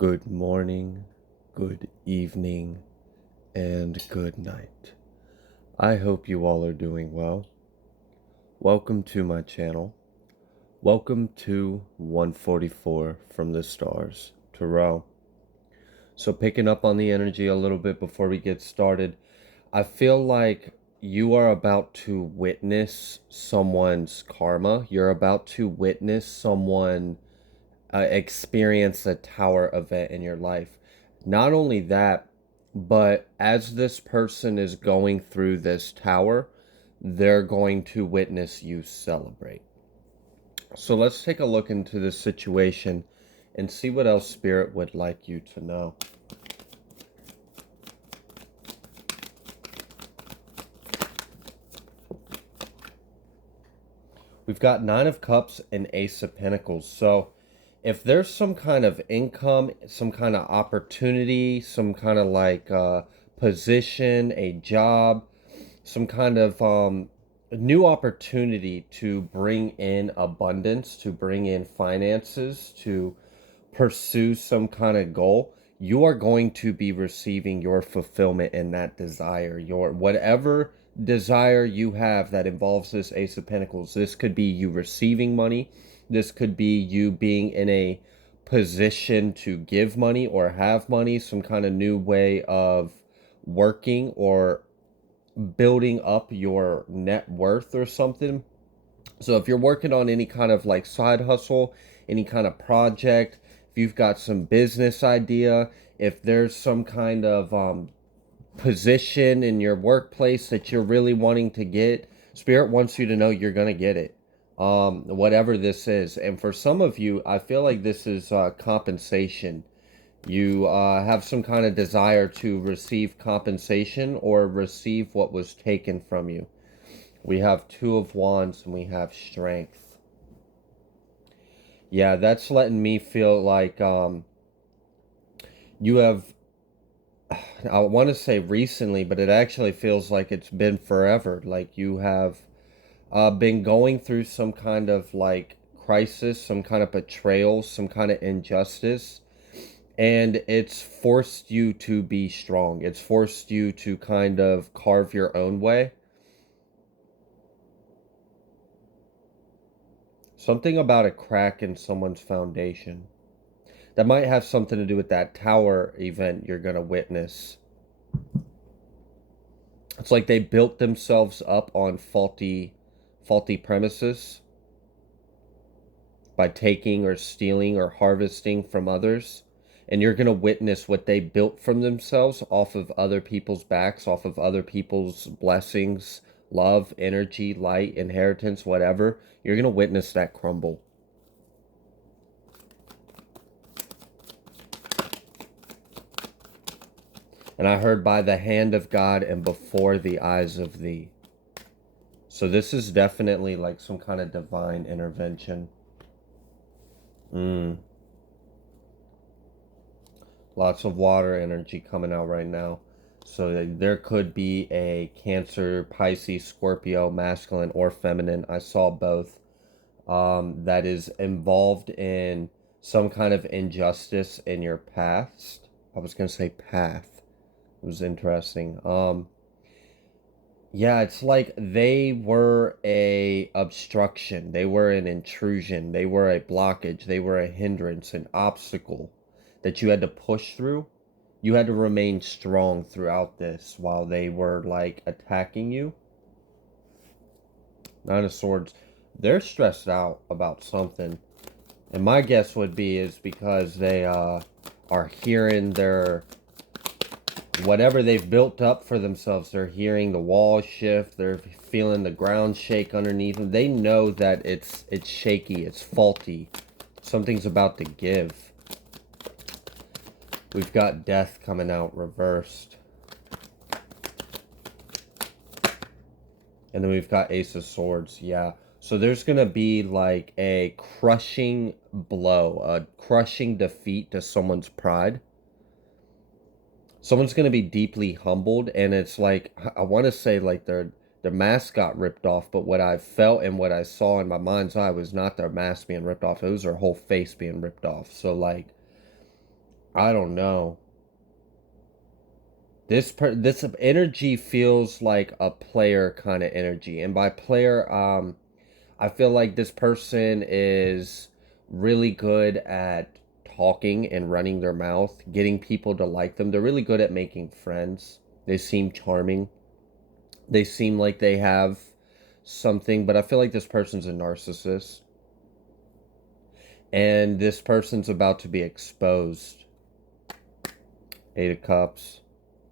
Good morning, good evening, and good night. I hope you all are doing well. Welcome to my channel. Welcome to 144 from the stars, Tarot. So picking up on the energy a little bit before we get started, I feel like you are about to witness someone's karma. You're about to witness someone experience a tower event in your life. Not only that, but as this person is going through this tower, they're going to witness you celebrate. So let's take a look into this situation and see what else Spirit would like you to know. We've got Nine of Cups and Ace of Pentacles. So if there's some kind of income, some kind of opportunity, some kind of position, a job, some kind of new opportunity to bring in abundance, to bring in finances, to pursue some kind of goal, you are going to be receiving your fulfillment in that desire. Your whatever desire you have that involves this Ace of Pentacles. This could be you receiving money. This could be you being in a position to give money or have money, some kind of new way of working or building up your net worth or something. So if you're working on any kind of side hustle, any kind of project, if you've got some business idea, if there's some kind of position in your workplace that you're really wanting to get, Spirit wants you to know you're going to get it. Whatever this is. And for some of you, I feel like this is compensation. You have some kind of desire to receive compensation or receive what was taken from you. We have Two of Wands and we have Strength. Yeah, that's letting me feel like you have, I want to say recently, but it actually feels like it's been forever. Like you have been going through some kind of crisis, some kind of betrayal, some kind of injustice. And it's forced you to be strong. It's forced you to kind of carve your own way. Something about a crack in someone's foundation. That might have something to do with that tower event you're going to witness. It's like they built themselves up on faulty premises by taking or stealing or harvesting from others. And you're going to witness what they built from themselves off of other people's backs, off of other people's blessings, love, energy, light, inheritance, whatever. You're going to witness that crumble. And I heard by the hand of God and before the eyes of thee. So this is definitely like some kind of divine intervention. Lots of water energy coming out right now. So there could be a Cancer, Pisces, Scorpio, masculine or feminine. I saw both. That is involved in some kind of injustice in your past. I was going to say path. It was interesting. Yeah, it's like they were a obstruction. They were an intrusion. They were a blockage. They were a hindrance, an obstacle that you had to push through. You had to remain strong throughout this while they were attacking you. Nine of Swords. They're stressed out about something. And my guess would be is because they are hearing their whatever they've built up for themselves. They're hearing the walls shift. They're feeling the ground shake underneath them. They know that it's shaky. It's faulty. Something's about to give. We've got Death coming out reversed. And then we've got Ace of Swords. Yeah. So there's going to be like a crushing blow, a crushing defeat to someone's pride. Someone's going to be deeply humbled, and it's like, I want to say like their mask got ripped off, but what I felt and what I saw in my mind's eye was not their mask being ripped off. It was their whole face being ripped off. So like I don't know. This energy feels like a player kind of energy. And by player, I feel like this person is really good at talking and running their mouth, getting people to like them. They're really good at making friends. They seem charming. They seem like they have something, but I feel like this person's a narcissist. And this person's about to be exposed. Eight of Cups,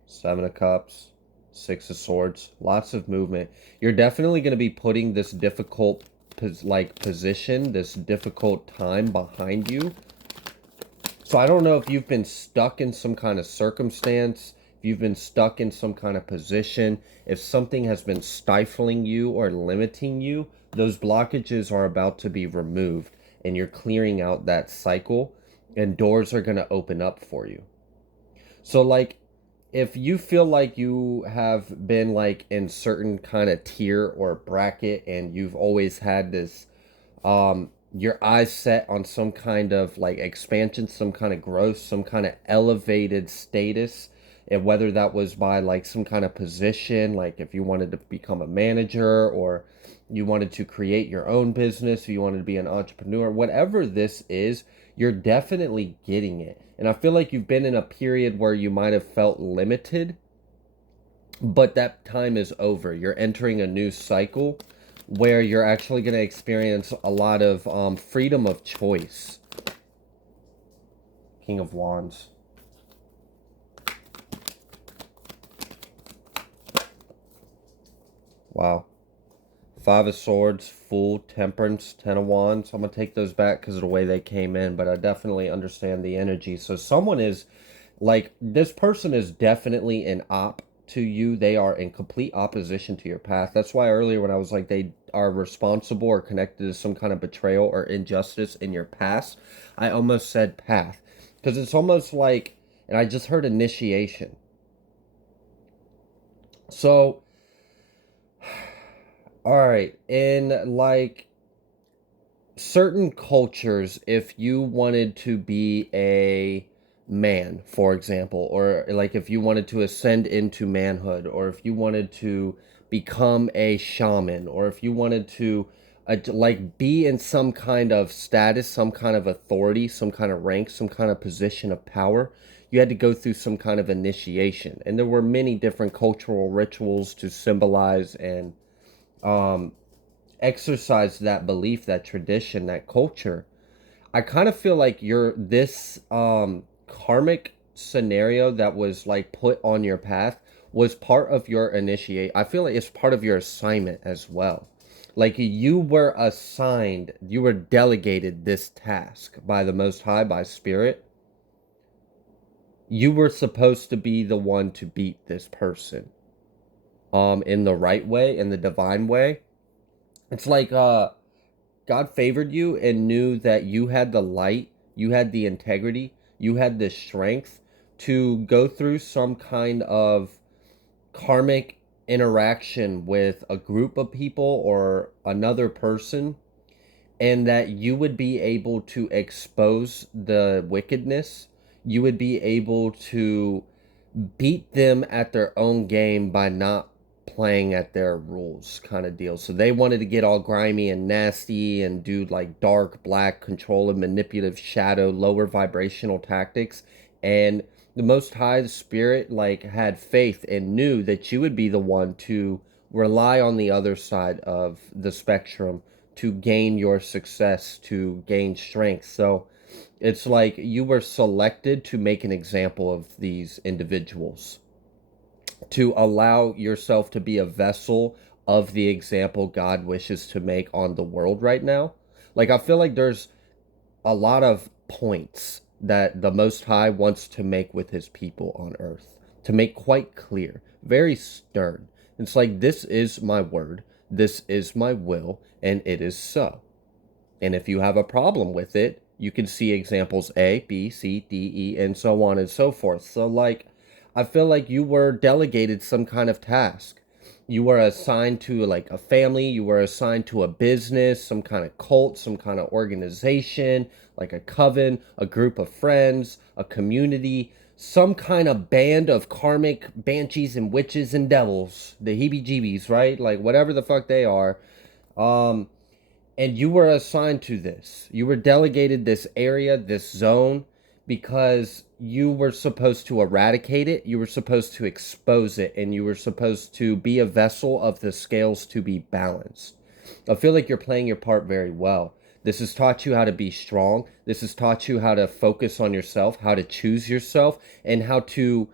Seven of Cups, Six of Swords, lots of movement. You're definitely going to be putting this difficult position, this difficult time behind you. So I don't know if you've been stuck in some kind of circumstance, if you've been stuck in some kind of position, if something has been stifling you or limiting you, those blockages are about to be removed and you're clearing out that cycle and doors are going to open up for you. So like if you feel like you have been like in certain kind of tier or bracket and you've always had this your eyes set on some kind of like expansion, some kind of growth, some kind of elevated status, and whether that was by like some kind of position, like if you wanted to become a manager or you wanted to create your own business, if you wanted to be an entrepreneur, whatever this is, you're definitely getting it. And I feel like you've been in a period where you might have felt limited, but that time is over. You're entering a new cycle where you're actually going to experience a lot of freedom of choice. King of Wands. Wow. Five of Swords, Fool, Temperance, Ten of Wands. I'm going to take those back because of the way they came in, but I definitely understand the energy. So someone is like, this person is definitely an op to you. They are in complete opposition to your path. That's why earlier when I was like they are responsible or connected to some kind of betrayal or injustice in your past, I almost said path. Because it's almost like, and I just heard initiation. So, all right, in like certain cultures, if you wanted to be a man, for example, or like if you wanted to ascend into manhood, or if you wanted to become a shaman, or if you wanted to like be in some kind of status, some kind of authority, some kind of rank, some kind of position of power, you had to go through some kind of initiation. And there were many different cultural rituals to symbolize and um exercise that belief, that tradition, that culture. I kind of feel like you're this karmic scenario that was like put on your path was part of your initiate. I feel like it's part of your assignment as well. Like you were assigned, you were delegated this task by the Most High, by Spirit. You were supposed to be the one to beat this person in the right way, in the divine way. It's like God favored you and knew that you had the light, you had the integrity, you had the strength to go through some kind of karmic interaction with a group of people or another person, and that you would be able to expose the wickedness. You would be able to beat them at their own game by not playing at their rules kind of deal. So they wanted to get all grimy and nasty and do like dark, black, control and manipulative shadow, lower vibrational tactics. And the Most High, the Spirit, like had faith and knew that you would be the one to rely on the other side of the spectrum to gain your success, to gain strength. So it's like you were selected to make an example of these individuals, to allow yourself to be a vessel of the example God wishes to make on the world right now. Like, I feel like there's a lot of points that the Most High wants to make with his people on earth, to make quite clear, very stern. It's like, this is my word, this is my will, and it is so. And if you have a problem with it, you can see examples A, B, C, D, E, and so on and so forth. So, like, I feel like you were delegated some kind of task. You were assigned to like a family, you were assigned to a business, some kind of cult, some kind of organization, like a coven, a group of friends, a community, some kind of band of karmic banshees and witches and devils, the heebie jeebies, right? Like whatever the fuck they are. Um, and you were assigned to this. You were delegated this area, this zone, because you were supposed to eradicate it. You were supposed to expose it. And you were supposed to be a vessel of the scales to be balanced. I feel like you're playing your part very well. This has taught you how to be strong. This has taught you how to focus on yourself, how to choose yourself, and how to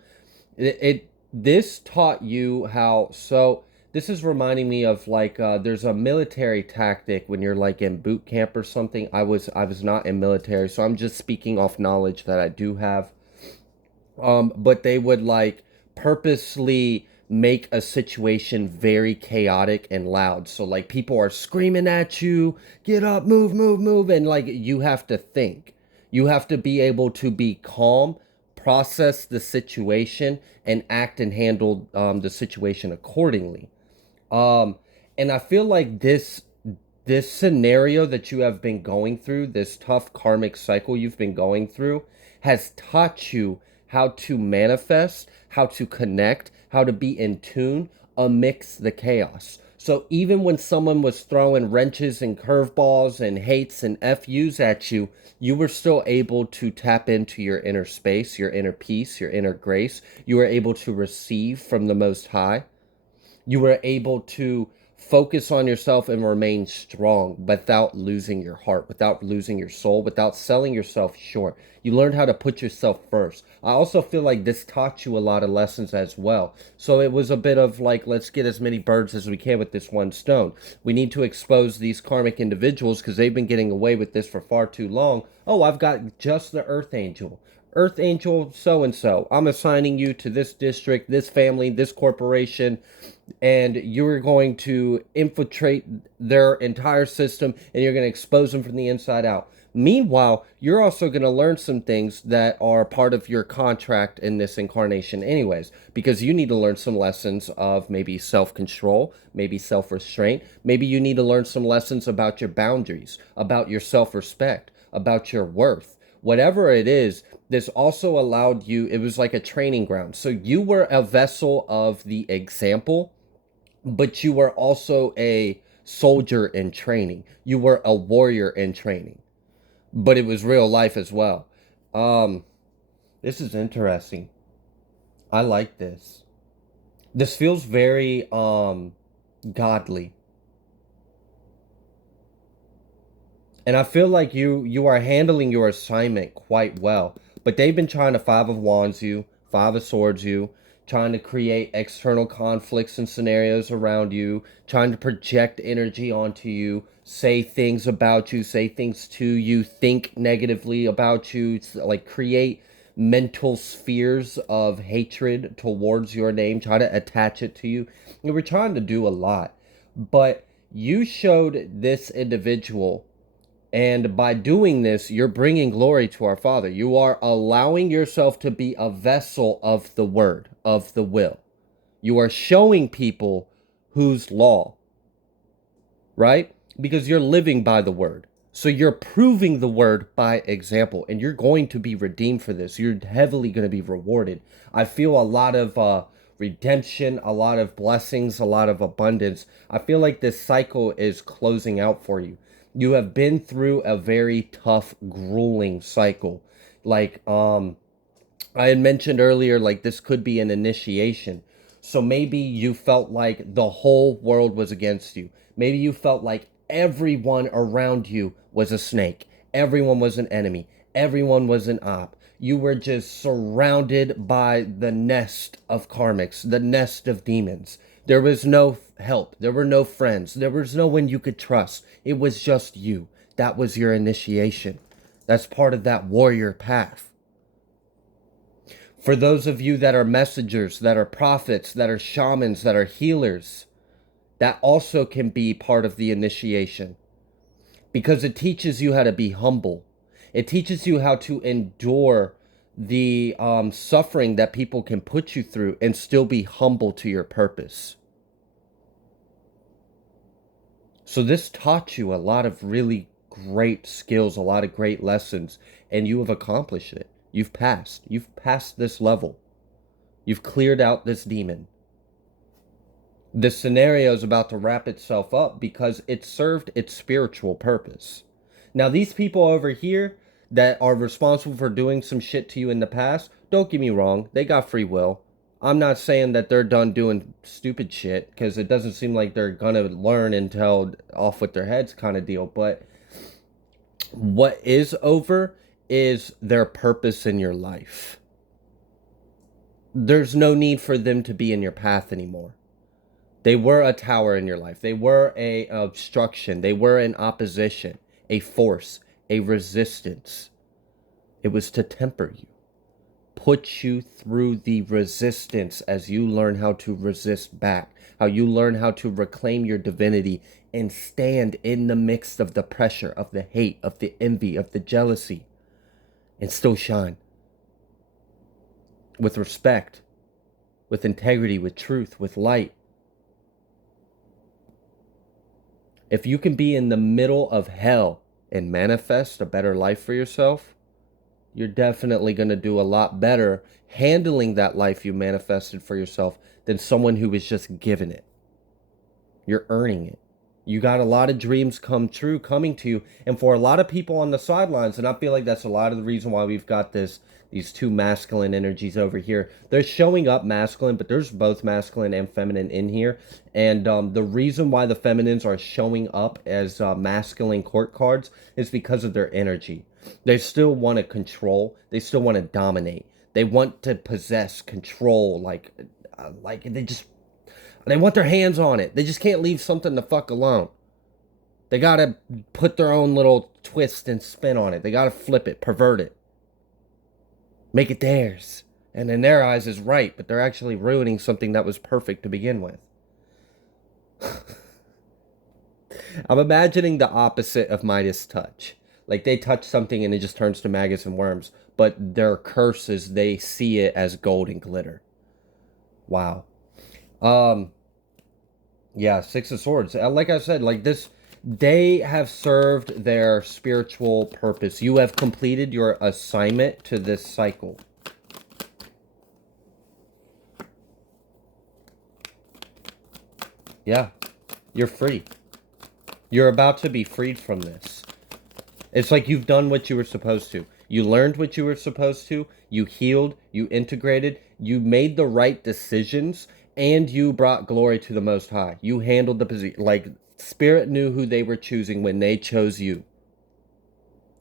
this taught you how. So this is reminding me of like there's a military tactic when you're like in boot camp or something. I was not in military, so I'm just speaking off knowledge that I do have. But they would like purposely make a situation very chaotic and loud. So like people are screaming at you, get up, move, move, move, and like you have to think. You have to be able to be calm, process the situation, and act and handle the situation accordingly. Um, and I feel like this scenario that you have been going through, this tough karmic cycle you've been going through, has taught you how to manifest, how to connect, how to be in tune amidst the chaos. So even when someone was throwing wrenches and curveballs and hates and FUs at you, you were still able to tap into your inner space, your inner peace, your inner grace. You were able to receive from the Most High. You were able to focus on yourself and remain strong without losing your heart, without losing your soul, without selling yourself short. You learned how to put yourself first. I also feel like this taught you a lot of lessons as well. So it was a bit of like, let's get as many birds as we can with this one stone. We need to expose these karmic individuals because they've been getting away with this for far too long. Oh, I've got just the Earth Angel. Earth Angel so and so. I'm assigning you to this district, this family, this corporation, and you're going to infiltrate their entire system and you're going to expose them from the inside out. Meanwhile, you're also going to learn some things that are part of your contract in this incarnation, anyways, because you need to learn some lessons of maybe self control, maybe self restraint. Maybe you need to learn some lessons about your boundaries, about your self respect, about your worth. Whatever it is, this also allowed you, it was like a training ground. So you were a vessel of the example, but you were also a soldier in training. You were a warrior in training, but it was real life as well. Um, this is interesting. I like this. This feels very godly. And I feel like you are handling your assignment quite well. But they've been trying to Five of Wands you, Five of Swords you, trying to create external conflicts and scenarios around you, trying to project energy onto you, say things about you, say things to you, think negatively about you, like create mental spheres of hatred towards your name, try to attach it to you. And we're trying to do a lot. But you showed this individual, and by doing this, you're bringing glory to our Father. You are allowing yourself to be a vessel of the word, of the will. You are showing people whose law, right? Because you're living by the word. So you're proving the word by example, and you're going to be redeemed for this. You're heavily going to be rewarded. I feel a lot of redemption, a lot of blessings, a lot of abundance. I feel like this cycle is closing out for you. You have been through a very tough, grueling cycle. Like I had mentioned earlier, like this could be an initiation. So maybe you felt like the whole world was against you. Maybe you felt like everyone around you was a snake. Everyone was an enemy. Everyone was an op. You were just surrounded by the nest of karmics, the nest of demons. There was no help. There were no friends. There was no one you could trust. It was just you. That was your initiation. That's part of that warrior path. For those of you that are messengers, that are prophets, that are shamans, that are healers, that also can be part of the initiation because it teaches you how to be humble. It teaches you how to endure the suffering that people can put you through and still be humble to your purpose. So this taught you a lot of really great skills, a lot of great lessons, and you have accomplished it. You've passed. You've passed this level. You've cleared out this demon. This scenario is about to wrap itself up because it served its spiritual purpose. Now, these people over here that are responsible for doing some shit to you in the past, don't get me wrong, they got free will. I'm not saying that they're done doing stupid shit because it doesn't seem like they're gonna learn until off with their heads kind of deal. But what is over is their purpose in your life. There's no need for them to be in your path anymore. They were a tower in your life. They were a obstruction. They were an opposition, a force, a resistance. It was to temper you, put you through the resistance as you learn how to resist back, how you learn how to reclaim your divinity and stand in the midst of the pressure, of the hate, of the envy, of the jealousy, and still shine with respect, with integrity, with truth, with light. If you can be in the middle of hell and manifest a better life for yourself, you're definitely going to do a lot better handling that life you manifested for yourself than someone who was just given it. You're earning it. You got a lot of dreams come true coming to you. And for a lot of people on the sidelines, and I feel like that's a lot of the reason why we've got these two masculine energies over here. They're showing up masculine, but there's both masculine and feminine in here. And the reason why the feminines are showing up as masculine court cards is because of their energy. They still want to control. They still want to dominate. They want to possess, control, like they want their hands on it. They just can't leave something the fuck alone. They gotta put their own little twist and spin on it. They gotta flip it, pervert it, make it theirs. And in their eyes is right, but they're actually ruining something that was perfect to begin with. I'm imagining the opposite of Midas touch. Like they touch something and it just turns to maggots and worms. But their curses, they see it as gold and glitter. Wow. Yeah, Six of Swords. Like I said, like this, they have served their spiritual purpose. You have completed your assignment to this cycle. Yeah, you're free. You're about to be freed from this. It's like you've done what you were supposed to. You learned what you were supposed to. You healed. You integrated. You made the right decisions. And you brought glory to the Most High. You handled the position. Like, Spirit knew who they were choosing when they chose you.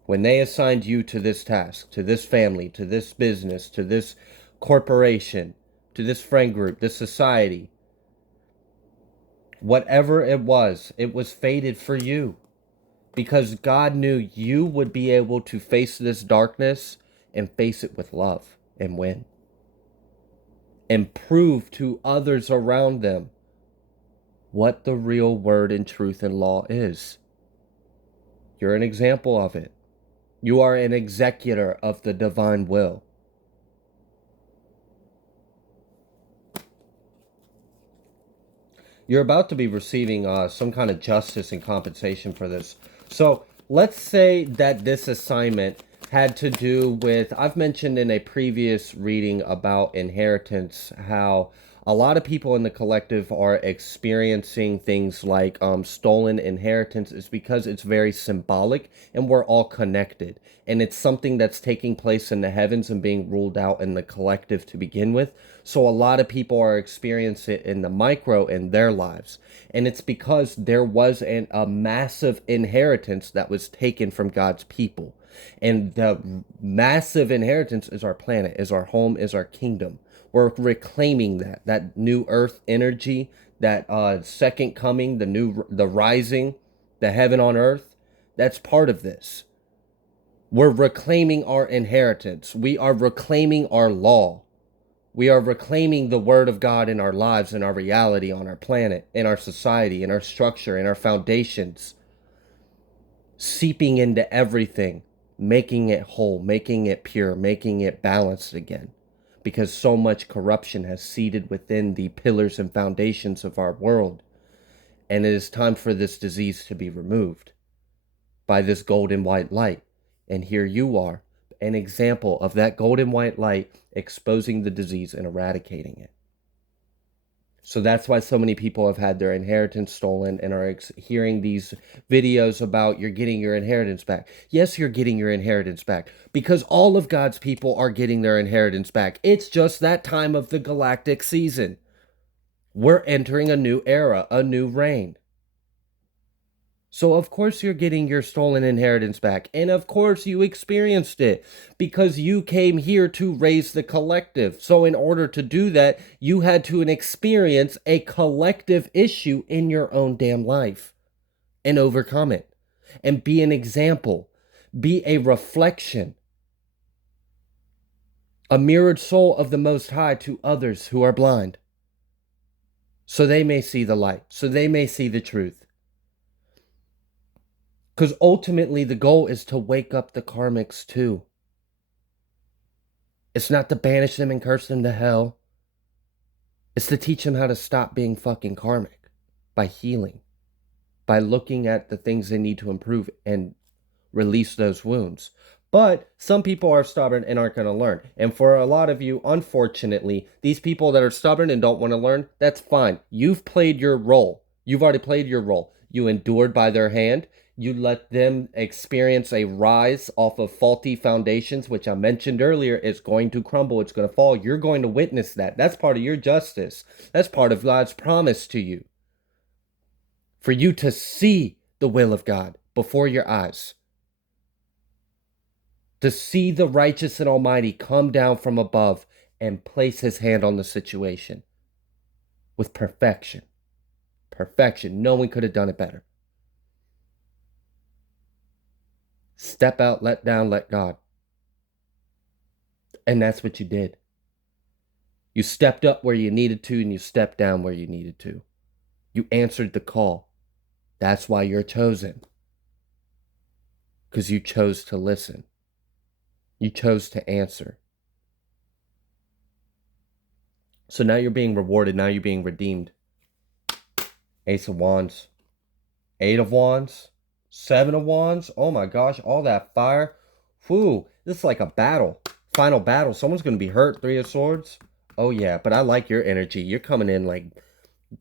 When they assigned you to this task, to this family, to this business, to this corporation, to this friend group, this society. Whatever it was fated for you. Because God knew you would be able to face this darkness and face it with love and win. And prove to others around them what the real word and truth and law is. You're an example of it. You are an executor of the divine will. You're about to be receiving some kind of justice and compensation for this. So let's say that this assignment had to do with, I've mentioned in a previous reading about inheritance, how a lot of people in the collective are experiencing things like stolen inheritance is because it's very symbolic and we're all connected. And it's something that's taking place in the heavens and being ruled out in the collective to begin with. So a lot of people are experiencing it in the micro in their lives. And it's because there was a massive inheritance that was taken from God's people. And the massive inheritance is our planet, is our home, is our kingdom. We're reclaiming that new earth energy, that second coming, the rising, the heaven on earth. That's part of this. We're reclaiming our inheritance. We are reclaiming our law. We are reclaiming the word of God in our lives, in our reality, on our planet, in our society, in our structure, in our foundations. Seeping into everything, making it whole, making it pure, making it balanced again. Because so much corruption has seeded within the pillars and foundations of our world. And it is time for this disease to be removed by this golden white light. And here you are, an example of that golden white light exposing the disease and eradicating it. So that's why so many people have had their inheritance stolen and are hearing these videos about you're getting your inheritance back. Yes, you're getting your inheritance back because all of God's people are getting their inheritance back. It's just that time of the galactic season. We're entering a new era, a new reign. So of course you're getting your stolen inheritance back. And of course you experienced it because you came here to raise the collective. So in order to do that, you had to experience a collective issue in your own damn life and overcome it and be an example, be a reflection, a mirrored soul of the Most High to others who are blind. So they may see the light, so they may see the truth. Because ultimately the goal is to wake up the karmics too. It's not to banish them and curse them to hell. It's to teach them how to stop being fucking karmic by healing, by looking at the things they need to improve and release those wounds. But some people are stubborn and aren't going to learn. And for a lot of you, unfortunately, these people that are stubborn and don't want to learn, that's fine. You've played your role. You've already played your role. You endured by their hand. You let them experience a rise off of faulty foundations, which I mentioned earlier is going to crumble. It's going to fall. You're going to witness that. That's part of your justice. That's part of God's promise to you. For you to see the will of God before your eyes. To see the righteous and almighty come down from above and place his hand on the situation with perfection. Perfection. No one could have done it better. Step out, let down, let God. And that's what you did. You stepped up where you needed to and you stepped down where you needed to. You answered the call. That's why you're chosen. Because you chose to listen. You chose to answer. So now you're being rewarded. Now you're being redeemed. Ace of Wands. 8 of Wands. 7 of Wands. Oh my gosh. All that fire. Whew. This is like a battle. Final battle. Someone's going to be hurt. 3 of Swords. Oh yeah. But I like your energy. You're coming in like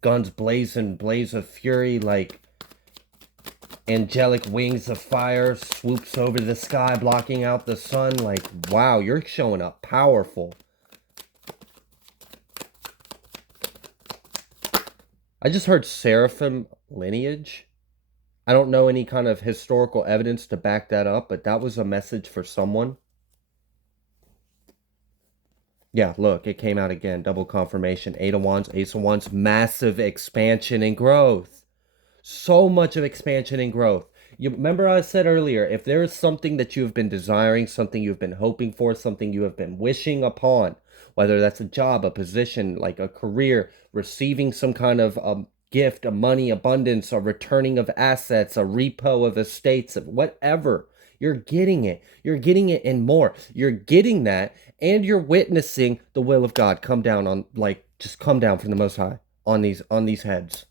guns blazing. Blaze of fury. Like angelic wings of fire swoops over the sky, blocking out the sun. Like, wow, you're showing up powerful. I just heard seraphim lineage. I don't know any kind of historical evidence to back that up, but that was a message for someone. Yeah, look, it came out again. Double confirmation. 8 of Wands, Ace of Wands. Massive expansion and growth. So much of expansion and growth. You remember I said earlier, if there is something that you have been desiring, something you've been hoping for, something you have been wishing upon, whether that's a job, a position, like a career, receiving some kind of gift, a money abundance, a returning of assets, a repo of estates, of whatever, you're getting it. You're getting it and more. You're getting that, and you're witnessing the will of God come down on, like, just come down from the Most High on these heads.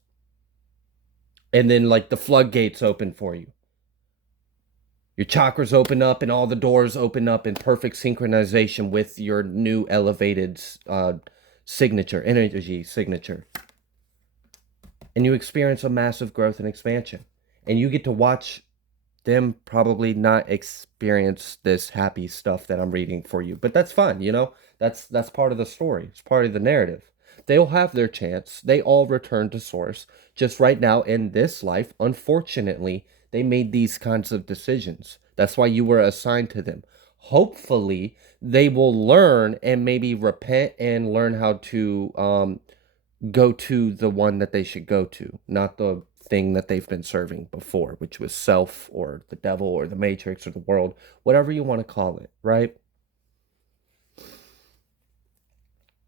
And then like the floodgates open for you. Your chakras open up and all the doors open up in perfect synchronization with your new elevated signature, energy signature. And you experience a massive growth and expansion. And you get to watch them probably not experience this happy stuff that I'm reading for you. But that's fine, you know? That's part of the story. It's part of the narrative. They'll have their chance. They all return to source. Just right now in this life, unfortunately, they made these kinds of decisions. That's why you were assigned to them. Hopefully, they will learn and maybe repent and learn how to go to the one that they should go to, not the thing that they've been serving before, which was self or the devil or the matrix or the world, whatever you want to call it, right?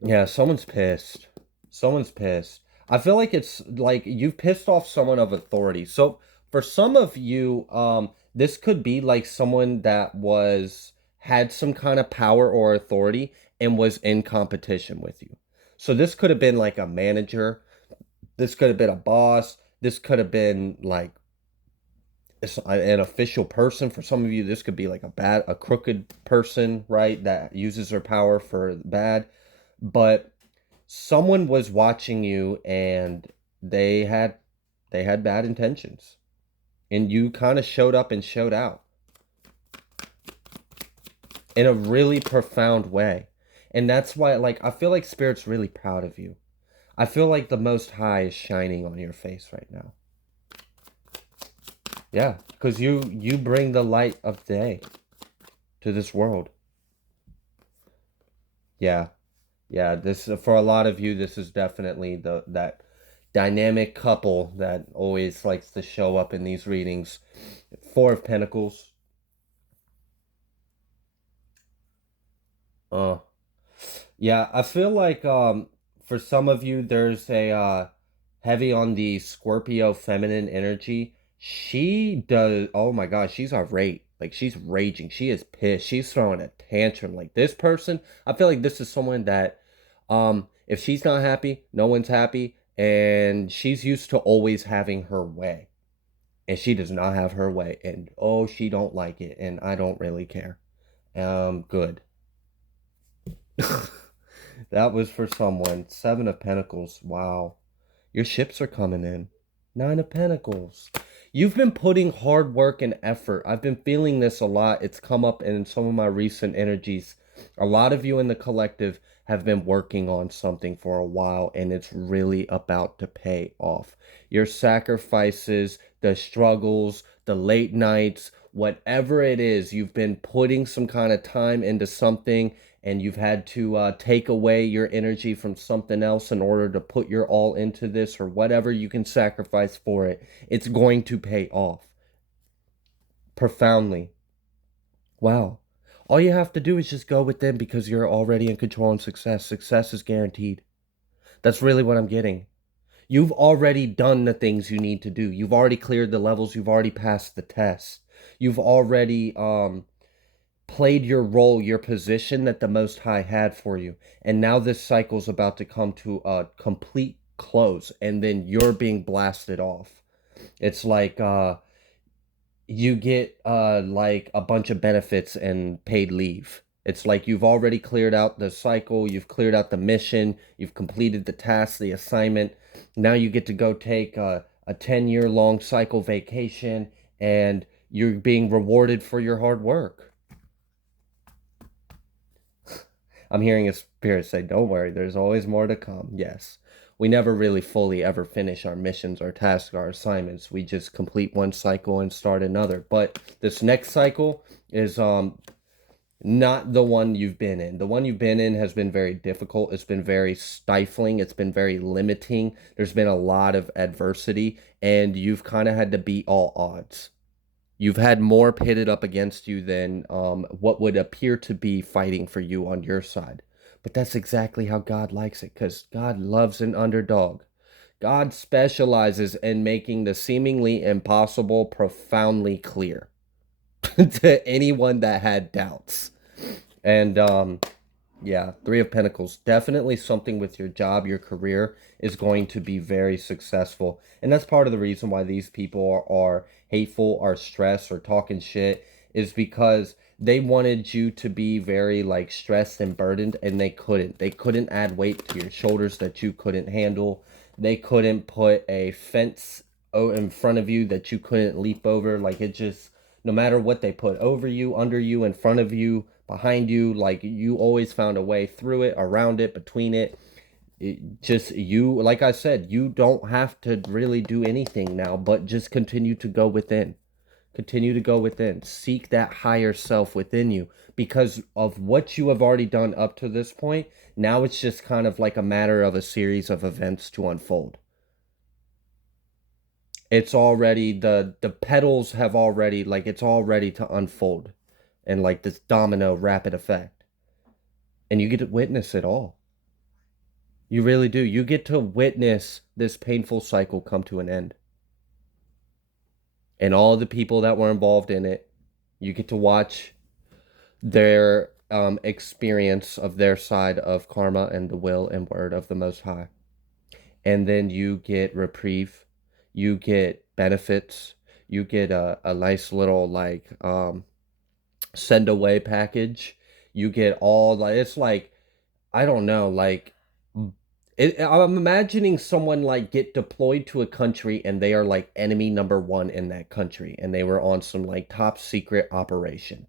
Yeah, someone's pissed. Someone's pissed. I feel like it's like you've pissed off someone of authority. So for some of you, this could be like someone that had some kind of power or authority and was in competition with you. So this could have been like a manager. This could have been a boss. This could have been like an official person. For some of you, this could be like a crooked person, right? That uses their power for bad. But someone was watching you and they had they had bad intentions. And you kind of showed up and showed out in a really profound way. And that's why, like, I feel like Spirit's really proud of you. I feel like the Most High is shining on your face right now. Yeah, because you bring the light of day to this world. Yeah, yeah. This for a lot of you, this is definitely the that dynamic couple that always likes to show up in these readings. Four of Pentacles. Uh, Yeah, I feel like for some of you there's a heavy on the Scorpio feminine energy. She does, oh my gosh, she's irate. Like she's raging. She is pissed. She's throwing a tantrum. Like this person, I feel like this is someone that if she's not happy, no one's happy, and she's used to always having her way. And she does not have her way. And oh, she don't like it, and I don't really care. Good. That was for someone. Seven of Pentacles. Wow. Your ships are coming in. Nine of Pentacles. You've been putting hard work and effort. I've been feeling this a lot. It's come up in some of my recent energies. A lot of you in the collective have been working on something for a while, and it's really about to pay off. Your sacrifices, the struggles, the late nights, whatever it is, you've been putting some kind of time into something, and you've had to take away your energy from something else in order to put your all into this, or whatever you can sacrifice for it, it's going to pay off profoundly. Wow. All you have to do is just go with them because you're already in control and success. Success is guaranteed. That's really what I'm getting. You've already done the things you need to do. You've already cleared the levels. You've already passed the test. You've already played your role, your position that the Most High had for you. And now this cycle's about to come to a complete close, and then you're being blasted off. It's like you get like a bunch of benefits and paid leave. It's like you've already cleared out the cycle, you've cleared out the mission, you've completed the task, the assignment. Now you get to go take a 10-year long cycle vacation, and you're being rewarded for your hard work. I'm hearing a spirit say, don't worry, there's always more to come. Yes. We never really fully ever finish our missions, our tasks, our assignments. We just complete one cycle and start another. But this next cycle is not the one you've been in. The one you've been in has been very difficult. It's been very stifling. It's been very limiting. There's been a lot of adversity, and you've kind of had to beat all odds. You've had more pitted up against you than what would appear to be fighting for you on your side. But that's exactly how God likes it, because God loves an underdog. God specializes in making the seemingly impossible profoundly clear to anyone that had doubts. And yeah, Three of Pentacles. Definitely something with your job, your career is going to be very successful. And that's part of the reason why these people are hateful, are stressed, or talking shit, is because they wanted you to be very like stressed and burdened, and they couldn't. They couldn't add weight to your shoulders that you couldn't handle. They couldn't put a fence in front of you that you couldn't leap over. Like it just, no matter what they put over you, under you, in front of you, behind you, like you always found a way through it, around it, between it. It just, you, like I said, you don't have to really do anything now, but just continue to go within. Continue to go within. Seek that higher self within you, because of what you have already done up to this point. Now it's just kind of like a matter of a series of events to unfold. It's already, the petals have already, like, it's all ready to unfold, and like this domino rapid effect, and you get to witness it all. You really do. You get to witness this painful cycle come to an end, and all the people that were involved in it. You get to watch their experience of their side of karma and the will and word of the Most High. And then you get reprieve. you get benefits, you get a nice little like send away package, you get all like it's like I don't know, like I'm imagining someone like get deployed to a country and they are like enemy number one in that country and they were on some like top secret operation.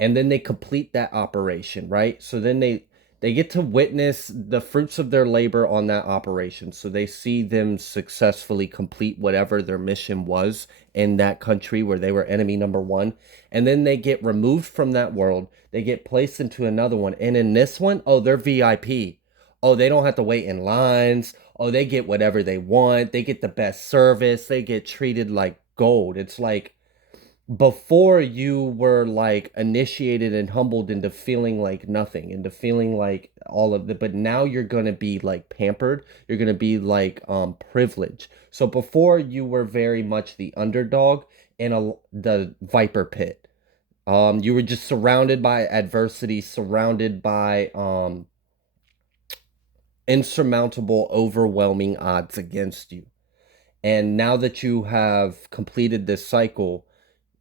And then they complete that operation, right? So then they get to witness the fruits of their labor on that operation. So they see them successfully complete whatever their mission was in that country where they were enemy number one. And then they get removed from that world. They get placed into another one. And in this one, oh, they're VIP. Oh, they don't have to wait in lines. Oh, they get whatever they want. They get the best service. They get treated like gold. It's like before you were like initiated and humbled into feeling like nothing, into feeling like all of the, but now you're going to be like pampered. You're going to be like privileged. So before you were very much the underdog in the viper pit. You were just surrounded by adversity, surrounded by insurmountable, overwhelming odds against you. And now that you have completed this cycle,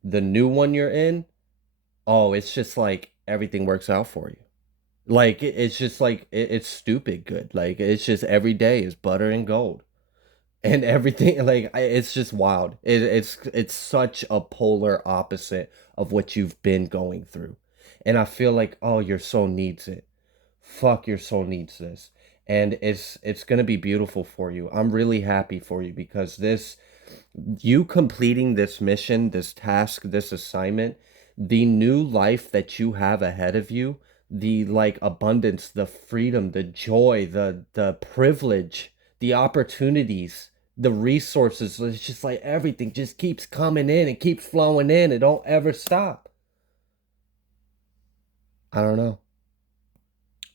the new one you're in, oh, it's just like everything works out for you. Like it's just like it's stupid good. Like it's just every day is butter and gold. And everything like it's just wild. It's such a polar opposite of what you've been going through. And I feel like, oh, your soul needs it. Fuck, your soul needs this. And it's gonna be beautiful for you. I'm really happy for you because this you completing this mission, this task, this assignment, the new life that you have ahead of you, the like abundance, the freedom, the joy, the privilege, the opportunities, the resources, it's just like everything just keeps coming in and keeps flowing in. It don't ever stop. I don't know.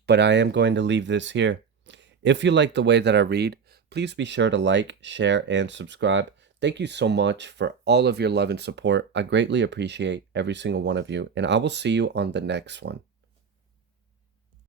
But I am going to leave this here. If you like the way that I read, please be sure to like, share, and subscribe. Thank you so much for all of your love and support. I greatly appreciate every single one of you, and I will see you on the next one.